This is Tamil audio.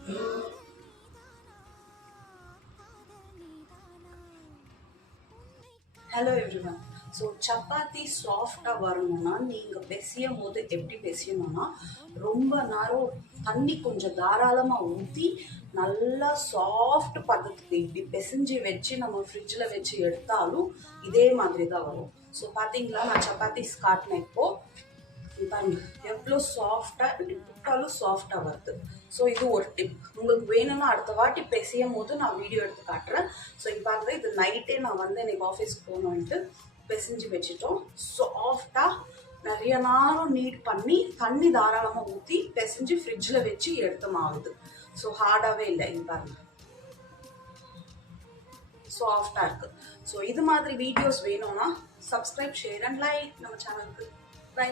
Hello everyone. ஸோ சப்பாத்தி சாஃப்டாக வரணும்னா நீங்கள் பிசையும் போது எப்படி பிசையணும்னா ரொம்ப நேரம் தண்ணி கொஞ்சம் தாராளமாக ஊற்றி நல்லா சாஃப்ட் பதத்துக்கு இப்படி பிசைஞ்சு வச்சு நம்ம ஃப்ரிட்ஜில் வச்சு எடுத்தாலும் இதே மாதிரி தான் வரும். ஸோ பார்த்தீங்களா, நான் சப்பாத்திஸ் காட்டினேன் பாருங்க எவ்வளோ சாஃப்டாக, இப்படி புட்டாலும் சாஃப்டாக வருது. ஸோ இது ஒரு டிப். உங்களுக்கு வேணும்னா அடுத்த வாட்டி பிசையும் போது நான் வீடியோ எடுத்து காட்டுறேன். ஸோ இப்போ பாருங்க, இது நைட்டே நான் வந்து எனக்கு ஆஃபீஸ்க்கு போகணுன்ட்டு பிசைஞ்சு வச்சுட்டோம். சாஃப்டாக நிறைய நேரம் நீட் பண்ணி தண்ணி தாராளமாக ஊற்றி பிசைஞ்சு ஃப்ரிட்ஜில் வச்சு எடுத்து மாவுது. ஸோ ஹார்டாகவே இல்லை. இது பாருங்க சாஃப்டாக இருக்குது. ஸோ இது மாதிரி வீடியோஸ் வேணும்னா சப்ஸ்கிரைப், ஷேர் அண்ட் லைக் நம்ம சேனலுக்கு. பை.